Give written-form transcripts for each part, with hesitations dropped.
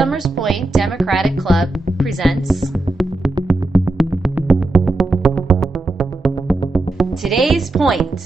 Summers Point Democratic Club presents Today's Point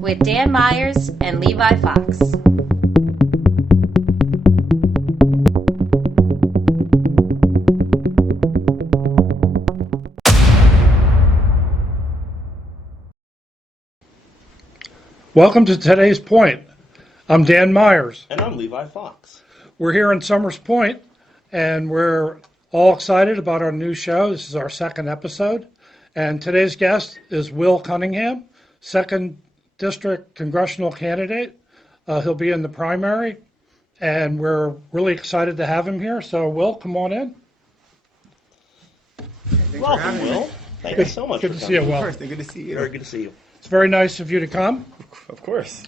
with Dan Myers and Levi Fox. Welcome to Today's Point. I'm Dan Myers. And I'm Levi Fox. We're here in Summers Point, and we're all excited about our new show. This is our second episode. And today's guest is Will Cunningham, 2nd District Congressional candidate. He'll be in the primary, and we're really excited to have him here. So, Will, come on in. Welcome, Will. Thank you so much Good for to see you, coming. Will. Of course, good to see you. Very good to see you. It's very nice of you to come. Of course.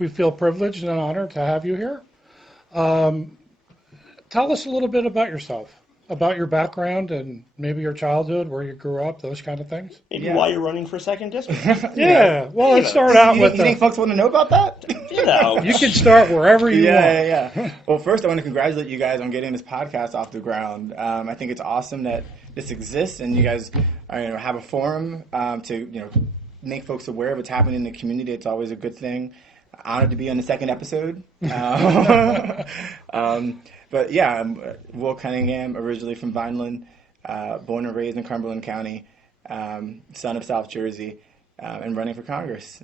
We feel privileged and honored to have you here. Tell us a little bit about yourself, about your background and maybe your childhood, where you grew up, those kind of things. Maybe why you're running for 2nd District. Yeah, well, let's start out You with think folks want to know about that? You know. You can start wherever you want. Yeah. Well, first, I want to congratulate you guys on getting this podcast off the ground. I think it's awesome that this exists, and you guys have a forum to make folks aware of what's happening in the community. It's always a good thing. Honored to be on the second episode. But yeah, I'm Will Cunningham, originally from Vineland, born and raised in Cumberland County, son of South Jersey, and running for Congress.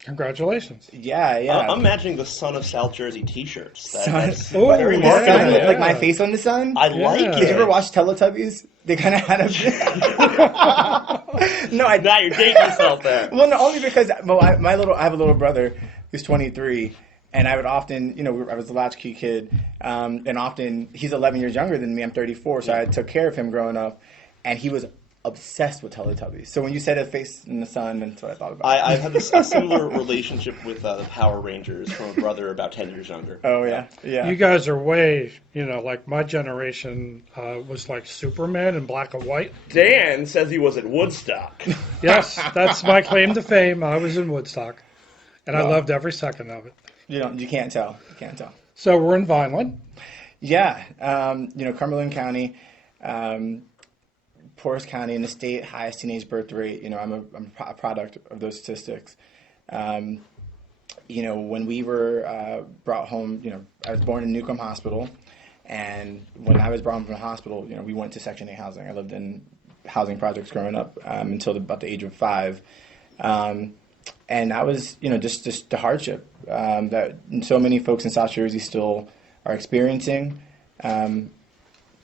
Congratulations. Yeah. I'm imagining the Son of South Jersey t-shirts. That's Oh, very yeah. marketable. Sun, like my face on the sun. I like Yeah. it. Did you ever watch Teletubbies? They kind of had a. No, Now you're dating yourself there. Well, no, only because I have a little brother who's 23, and I would often, I was a latchkey kid, and often he's 11 years younger than me. I'm 34, so I took care of him growing up, and he was obsessed with Teletubbies. So when you said a face in the sun, that's what I thought about. I've had a similar relationship with the Power Rangers from a brother about 10 years younger. Oh yeah. You guys are way, like my generation was like Superman in black and white. Dan says he was at Woodstock. Yes, that's my claim to fame. I was in Woodstock, and I loved every second of it. You can't tell. So we're in Vineland. Yeah, Cumberland County, poorest county in the state, highest teenage birth rate. I'm a product of those statistics. When we were brought home, I was born in Newcomb Hospital, and when I was brought home from the hospital, we went to Section 8 housing. I lived in housing projects growing up until about the age of 5. And that was, just the hardship that so many folks in South Jersey still are experiencing. I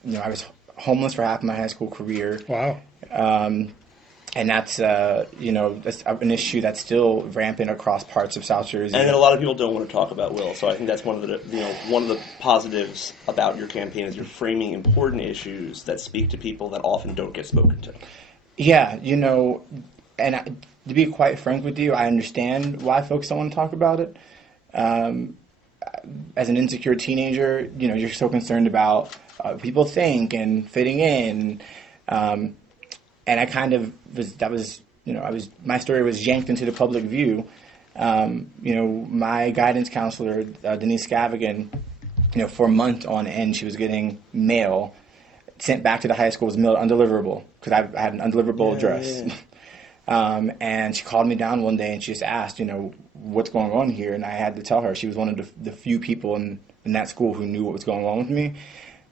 was homeless for half of my high school career. Wow. And that's, that's an issue that's still rampant across parts of South Jersey. And a lot of people don't want to talk about Will, so I think that's one of the positives about your campaign is you're framing important issues that speak to people that often don't get spoken to. Yeah, to be quite frank with you, I understand why folks don't want to talk about it. As an insecure teenager, you're so concerned about people think and fitting in. And I kind of my story was yanked into the public view. My guidance counselor, Denise Scavigan, for a month on end, she was getting mail sent back to the high school, was mailed undeliverable because I had an undeliverable address. Yeah. And she called me down one day and she just asked, what's going on here? And I had to tell her she was one of the few people in that school who knew what was going on with me.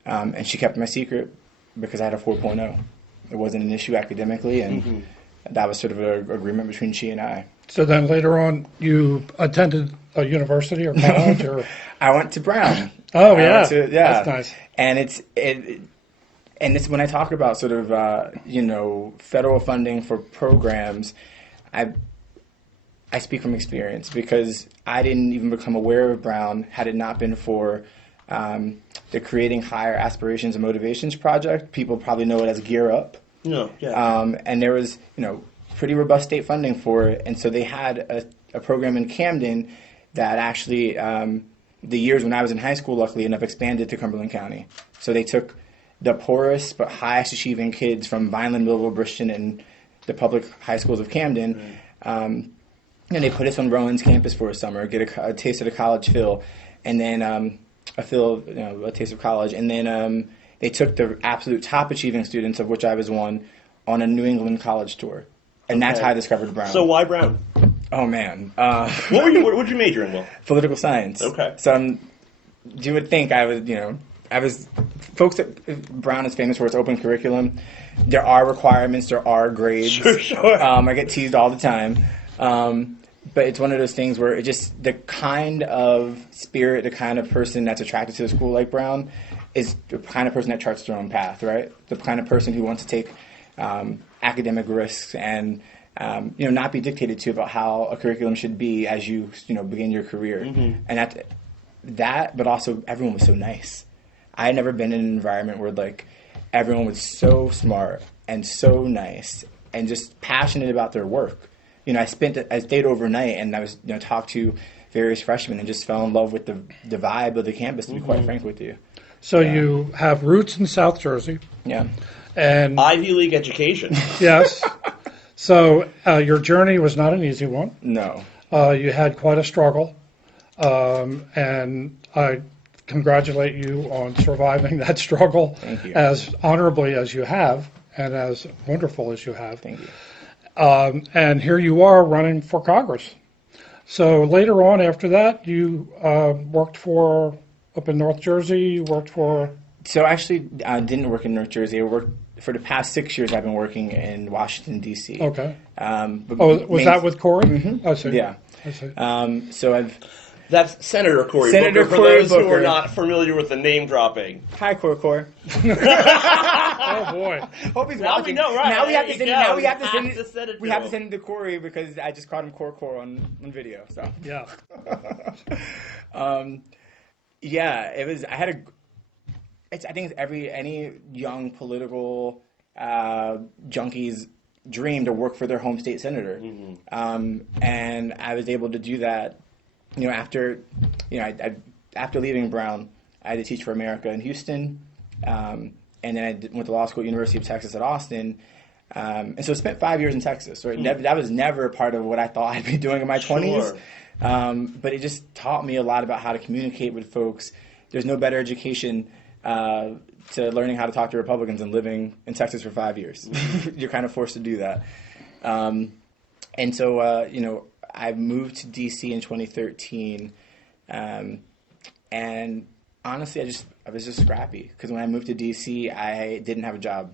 And she kept my secret because I had a 4.0. It wasn't an issue academically, and that was sort of an agreement between she and I. So then later on, you attended a university or college, or I went to Brown. Oh yeah, that's nice. And it's when I talk about sort of federal funding for programs, I speak from experience because I didn't even become aware of Brown had it not been for the Creating Higher Aspirations and Motivations project. People probably know it as Gear Up. No, yeah. And there was pretty robust state funding for it, and so they had a program in Camden that actually the years when I was in high school, luckily enough, expanded to Cumberland County. So they took the poorest but highest achieving kids from Vineland, Millville, Bridgeton, and the public high schools of Camden, and they put us on Rowan's campus for a summer, get a taste of the college feel, and then a taste of college. And then they took the absolute top achieving students, of which I was one, on a New England college tour. And that's how I discovered Brown. So why Brown? Oh, man. What did you major in, Will? Political science. Okay. So you would think folks at Brown is famous for its open curriculum. There are requirements, there are grades. Sure. I get teased all the time. But it's one of those things where it just, the kind of spirit, the kind of person that's attracted to a school like Brown is the kind of person that charts their own path, right? The kind of person who wants to take academic risks and not be dictated to about how a curriculum should be as you begin your career. Mm-hmm. And that, but also everyone was so nice. I had never been in an environment where like everyone was so smart and so nice and just passionate about their work. I stayed overnight and I was talked to various freshmen and just fell in love with the vibe of the campus, to be quite frank with you. So you have roots in South Jersey. Yeah. And Ivy League education. Yes. So your journey was not an easy one. No. You had quite a struggle. And I congratulate you on surviving that struggle. Thank you. As honorably as you have and as wonderful as you have. Thank you. And here you are running for Congress. So later on after that, you worked up in North Jersey, you worked for... So actually, I didn't work in North Jersey. I worked for the past 6 years. I've been working in Washington, D.C. Okay. Was that with Cory? Mm-hmm. I see. Yeah. I see. So That's Senator Cory Senator Booker, Cory for those who Booker. are not familiar with the name dropping. Hi, Cory. Oh boy! Hope he's Now watching. we know, right? Now we There have to you send. go. Now we have to You send. have to send it We to have to him. send it to Cory because I just called him Cor on video. So Yeah. yeah, it was. I think it's any young political junkie's dream to work for their home state senator, and I was able to do that. After leaving Brown, I had to teach for America in Houston. And then I went to law school at University of Texas at Austin. And so I spent 5 years in Texas. Right? That was never part of what I thought I'd be doing in my 20s. But it just taught me a lot about how to communicate with folks. There's no better education to learning how to talk to Republicans than living in Texas for 5 years. You're kind of forced to do that. And so, I moved to D.C. in 2013. And honestly, I was just scrappy because when I moved to D.C., I didn't have a job.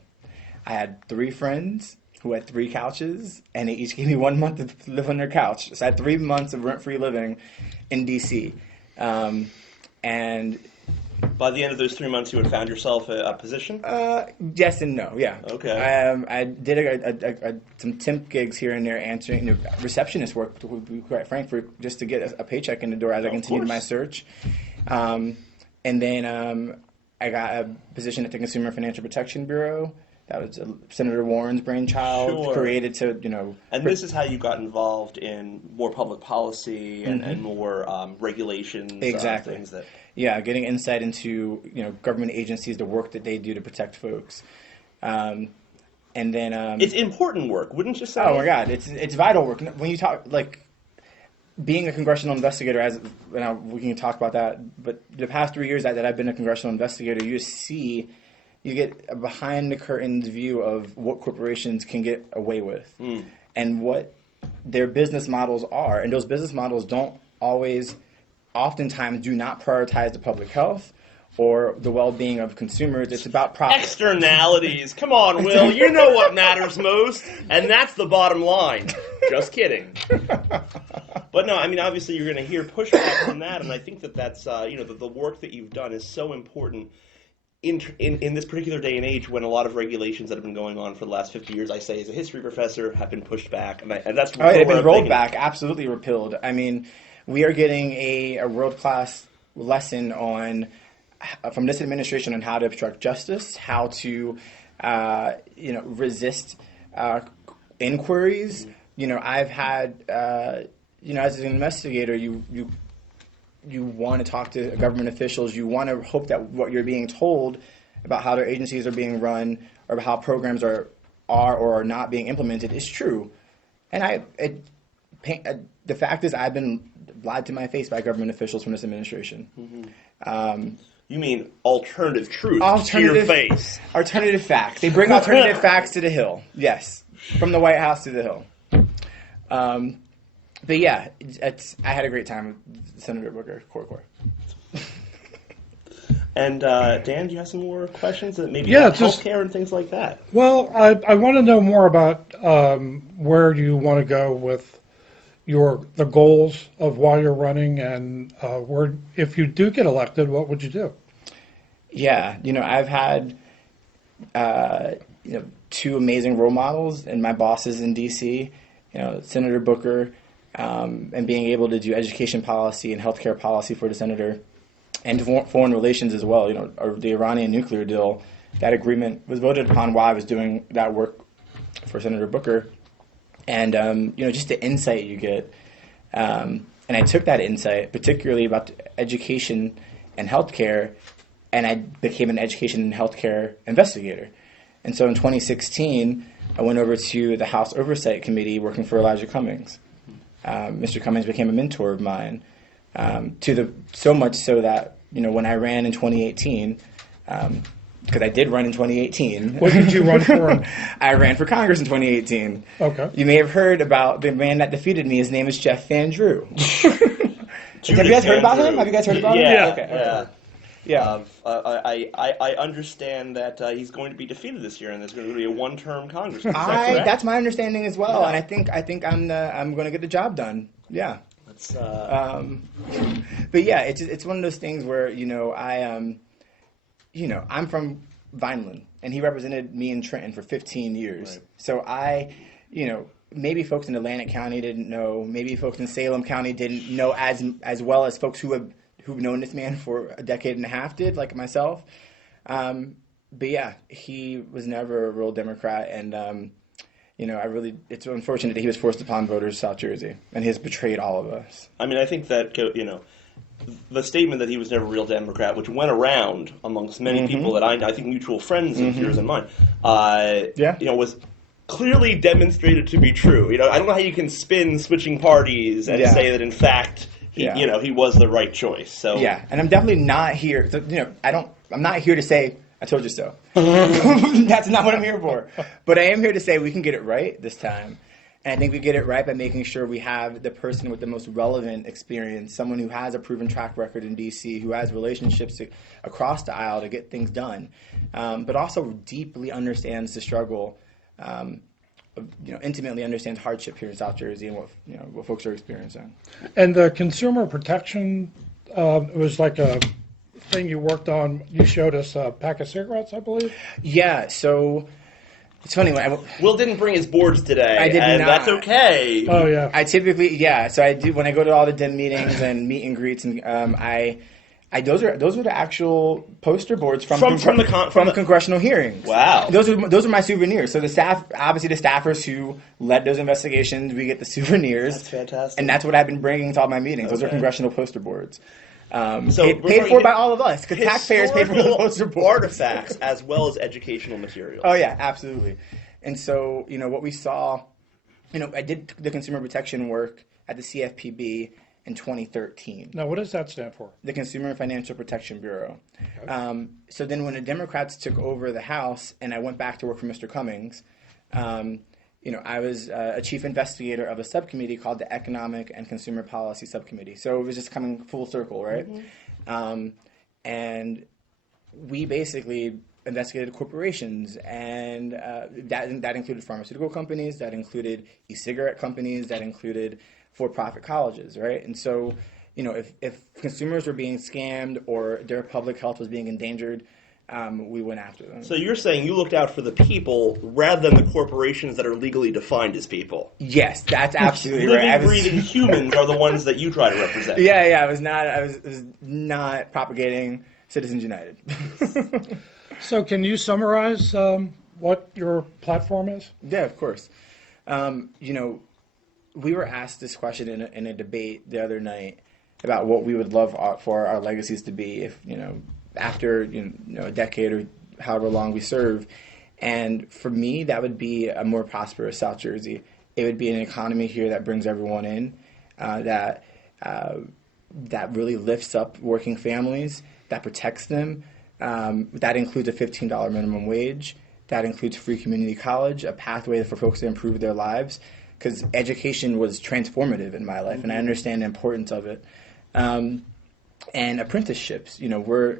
I had 3 friends who had 3 couches, and they each gave me 1 month to live on their couch. So I had 3 months of rent-free living in D.C. And by the end of those 3 months, you had found yourself a position? Yes and no, yeah. Okay. I did some temp gigs here and there, answering receptionist work, to be quite frank, just to get a paycheck in the door as I continued my search. And then I got a position at the Consumer Financial Protection Bureau. That was Senator Warren's brainchild, created to, And this is how you got involved in more public policy and more regulations. Exactly. Things that. Yeah, getting insight into, government agencies, the work that they do to protect folks. And then... it's important work, wouldn't you say? Oh, my God. It's vital work. When you talk, being a congressional investigator, we can talk about that, but the past 3 years that I've been a congressional investigator, you get a behind-the-curtains view of what corporations can get away with and what their business models are. And those business models oftentimes do not prioritize the public health or the well-being of consumers. It's about profit. Externalities. Come on, Will. You know what matters most, and that's the bottom line. Just kidding. But no, obviously you're going to hear pushback from that, and I think that's, the work that you've done is so important in this particular day and age when a lot of regulations that have been going on for the last 50 years, I say as a history professor, have been pushed back, and that's they've been rolled back, absolutely repealed. We are getting a world-class lesson from this administration on how to obstruct justice, how to resist inquiries. I've had as an investigator, you want to talk to government officials. You want to hope that what you're being told about how their agencies are being run or how programs are or are not being implemented is true. And the fact is, I've been lied to my face by government officials from this administration. You mean alternative truth to your face. Alternative facts. They bring alternative facts to the Hill. Yes. From the White House to the Hill. But yeah, I had a great time with Senator Booker, Cory. And Dan, do you have some more questions that maybe Yeah, about healthcare and things like that? Well, I want to know more about where you want to go with the goals of why you're running, and where, if you do get elected, what would you do? Yeah, I've had two amazing role models and my bosses in D.C. Senator Booker, and being able to do education policy and healthcare policy for the senator, and foreign relations as well. The Iranian nuclear deal, that agreement was voted upon while I was doing that work for Senator Booker. And, just the insight you get. And I took that insight, particularly about education and healthcare, and I became an education and healthcare investigator. And so in 2016, I went over to the House Oversight Committee working for Elijah Cummings. Mr. Cummings became a mentor of mine, so much so that, when I ran in 2018, because I did run in 2018. What did you run for? I ran for Congress in 2018. Okay. You may have heard about the man that defeated me. His name is Jeff Van Drew. Have you guys heard about him? Yeah. Okay. Yeah. I understand that he's going to be defeated this year, and there's going to be a one-term Congress. Is that correct? That's my understanding as well, and I think I'm going to get the job done. Yeah. But yeah, it's one of those things where I'm from Vineland, and he represented me in Trenton for 15 years. Right. So maybe folks in Atlantic County didn't know, maybe folks in Salem County didn't know as well as folks who've known this man for a decade and a half did, like myself. But yeah, he was never a real Democrat, and it's unfortunate that he was forced upon voters of South Jersey, and he has betrayed all of us. I mean, I think that, the statement that he was never a real Democrat, which went around amongst many people that I think mutual friends of yours and mine, was clearly demonstrated to be true. I don't know how you can spin switching parties and say that in fact he was the right choice. So yeah, and I'm definitely not here. I'm not here to say I told you so. That's not what I'm here for. But I am here to say we can get it right this time. And I think we get it right by making sure we have the person with the most relevant experience, someone who has a proven track record in D.C., who has relationships across the aisle to get things done, but also deeply understands the struggle, intimately understands hardship here in South Jersey and what folks are experiencing. And the consumer protection was like a thing you worked on. You showed us a pack of cigarettes, I believe. Yeah, so it's funny. Will didn't bring his boards today. I did and not. That's okay. Oh, yeah. I typically, so I do, when I go to all the DIM meetings and meet and greets, and those are the actual poster boards from the congressional hearings. Wow. Those are my souvenirs. So the staff, obviously the staffers who led those investigations, we get the souvenirs. That's fantastic. And that's what I've been bringing to all my meetings. Those are congressional poster boards. So paid for by all of us, because taxpayers pay for those poster boards. Artifacts as well as educational materials. Oh yeah, absolutely. And so, what we saw, I did the consumer protection work at the CFPB in 2013. Now, what does that stand for? The Consumer Financial Protection Bureau. Okay. So then when the Democrats took over the House and I went back to work for Mr. Cummings, I was a chief investigator of a subcommittee called the Economic and Consumer Policy Subcommittee. So it was just coming full circle, right? Mm-hmm. And we basically investigated corporations, and that included pharmaceutical companies, that included e-cigarette companies, that included for-profit colleges, right? And so, if consumers were being scammed or their public health was being endangered, we went after them. So you're saying you looked out for the people rather than the corporations that are legally defined as people? Yes, that's absolutely right. Living, breathing humans are the ones that you try to represent. Yeah, I was not propagating Citizens United. So can you summarize what your platform is? Yeah, of course. We were asked this question in a debate the other night about what we would love for our legacies to be if, after a decade or however long we serve. And for me, that would be a more prosperous South Jersey. It would be an economy here that brings everyone in, that that really lifts up working families, that protects them. That includes a $15 minimum wage. That includes free community college, a pathway for folks to improve their lives, because education was transformative in my life, and I understand the importance of it. And apprenticeships, we're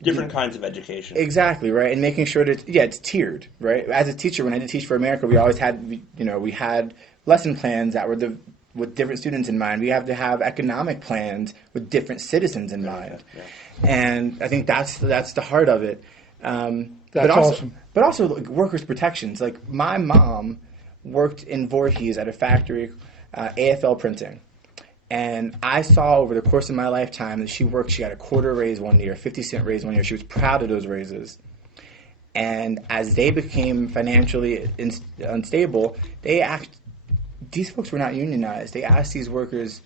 Different kinds of education. exactly right, and making sure that it's tiered, right? As a teacher, when I did Teach for America, we always had we had lesson plans that were with different students in mind. We have to have economic plans with different citizens in mind, and I think that's the heart of it. That's awesome. But also like, workers' protections. Like my mom worked in Voorhees at a factory, AFL printing. And I saw over the course of my lifetime that she got a quarter raise one year, 50-cent raise one year. She was proud of those raises. And as they became financially unstable, these folks were not unionized. They asked these workers,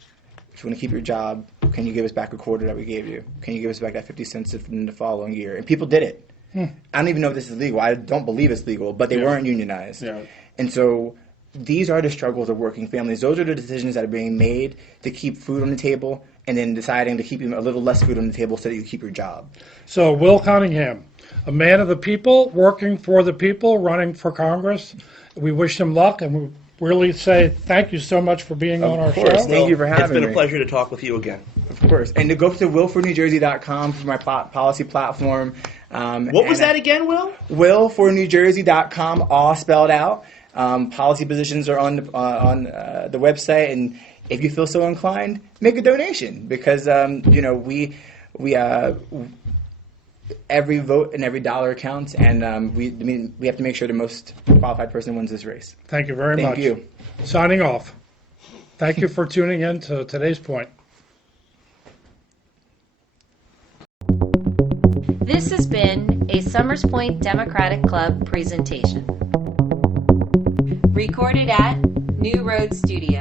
if you want to keep your job, can you give us back a quarter that we gave you? Can you give us back that 50 cents in the following year? And people did it. I don't even know if this is legal. I don't believe it's legal, but they weren't unionized. Yeah. And so these are the struggles of working families. Those are the decisions that are being made to keep food on the table and then deciding to keep a little less food on the table so that you keep your job. So Will Cunningham, a man of the people, working for the people, running for Congress. We wish him luck, and we really say thank you so much for being on our show. Thank you for having me. It's been a pleasure to talk with you again. Of course. And to go to willfornewjersey.com for my policy platform. What was that again, Will? willfornewjersey.com, all spelled out. Policy positions are on the website, and if you feel so inclined, make a donation because we every vote and every dollar counts, and we have to make sure the most qualified person wins this race. Thank you very much. Thank you. Signing off. Thank you for tuning in to Today's Point. This has been a Summers Point Democratic Club presentation. Recorded at New Road Studio.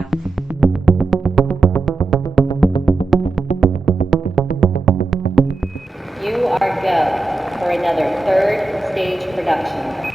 You are go for another third stage production.